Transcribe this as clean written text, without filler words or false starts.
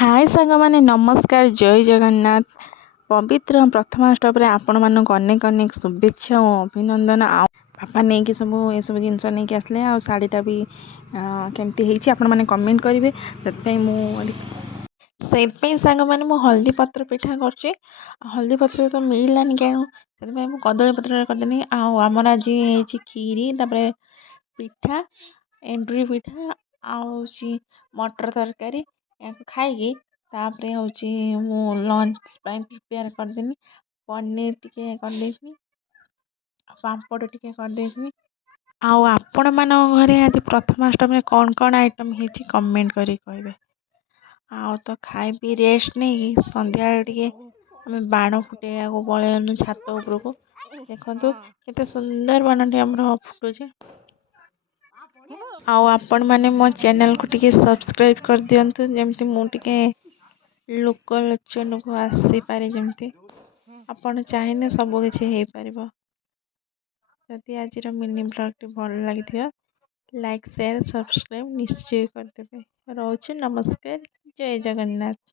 हाय ସାଙ୍ଗମାନେ ନମସ୍କାର ଜୟ ଜଗନ୍ନାଥ ପବିତ୍ର ପ୍ରଥମାଷ୍ଟମୀରେ ଆପଣମାନଙ୍କୁ ଅନେକ ଅନେକ ଶୁଭେଚ୍ଛା ଓ ଅଭିନନ୍ଦନ। ଆଉ ବାପା ନେଇକି ଏସବୁ ଜିନିଷ ନେଇକି ଆସିଲେ ଆଉ ଶାଢ଼ୀଟା ବି କେମିତି ହେଇଛି ଆପଣମାନେ କମେଣ୍ଟ କରିବେ। ସେଇଥିପାଇଁ ସାଙ୍ଗମାନେ ମୁଁ ହଳଦୀ ପତ୍ର ପିଠା କରୁଛି। ହଳଦୀ ପତ୍ର ତ ମିଳିଲାନି କେଣୁ ସେଥିପାଇଁ ମୁଁ କଦଳୀ ପତ୍ରରେ କରିଦେଲି। ଆଉ ଆମର ଆଜି ହେଇଛି କ୍ଷୀରି, ତାପରେ ପିଠା, ଏଣ୍ଡୁରି ପିଠା, ଆଉ ହେଉଛି ମଟର ତରକାରୀ। ୟାକୁ ଖାଇକି ତାପରେ ହେଉଛି ମୁଁ ଲଞ୍ଚ ପାଇଁ ପ୍ରିପେୟାର କରିଦେଲି। ପନିର ଟିକେ କରିଦେଇଥିଲି, ପାମ୍ପଡ଼ ଟିକେ କରିଦେଇଥିଲି। ଆଉ ଆପଣମାନଙ୍କ ଘରେ ଆଜି ପ୍ରଥମାଷ୍ଟମୀରେ କ'ଣ କ'ଣ ଆଇଟମ୍ ହେଇଛି କମେଣ୍ଟ କରିକି କହିବେ। ଆଉ ତ ଖାଇ ପିଇ ରେଷ୍ଟ ନେଇକି ସନ୍ଧ୍ୟାବେଳେ ଟିକେ ଆମେ ବାଣ ଫୁଟେଇବାକୁ ପଳେଇଲୁ ଛାତ ଉପରକୁ। ଦେଖନ୍ତୁ କେତେ ସୁନ୍ଦର ବାଣଟି ଆମର ଫୁଟୁଛି। ଆଉ ଆପଣମାନେ ମୋ ଚ୍ୟାନେଲକୁ ଟିକେ ସବସ୍କ୍ରାଇବ୍ କରିଦିଅନ୍ତୁ, ଯେମିତି ମୁଁ ଟିକେ ଲୋକଲୋଚନକୁ ଆସିପାରେ। ଯେମିତି ଆପଣ ଚାହିଁଲେ ସବୁ କିଛି ହେଇପାରିବ। ଯଦି ଆଜିର ମିନି ବ୍ଲଗ୍ଟି ଭଲ ଲାଗିଥିବ ଲାଇକ୍ ସେୟାର ସବସ୍କ୍ରାଇବ୍ ନିଶ୍ଚୟ କରିଦେବେ। ରହୁଛି, ନମସ୍କାର, ଜୟ ଜଗନ୍ନାଥ।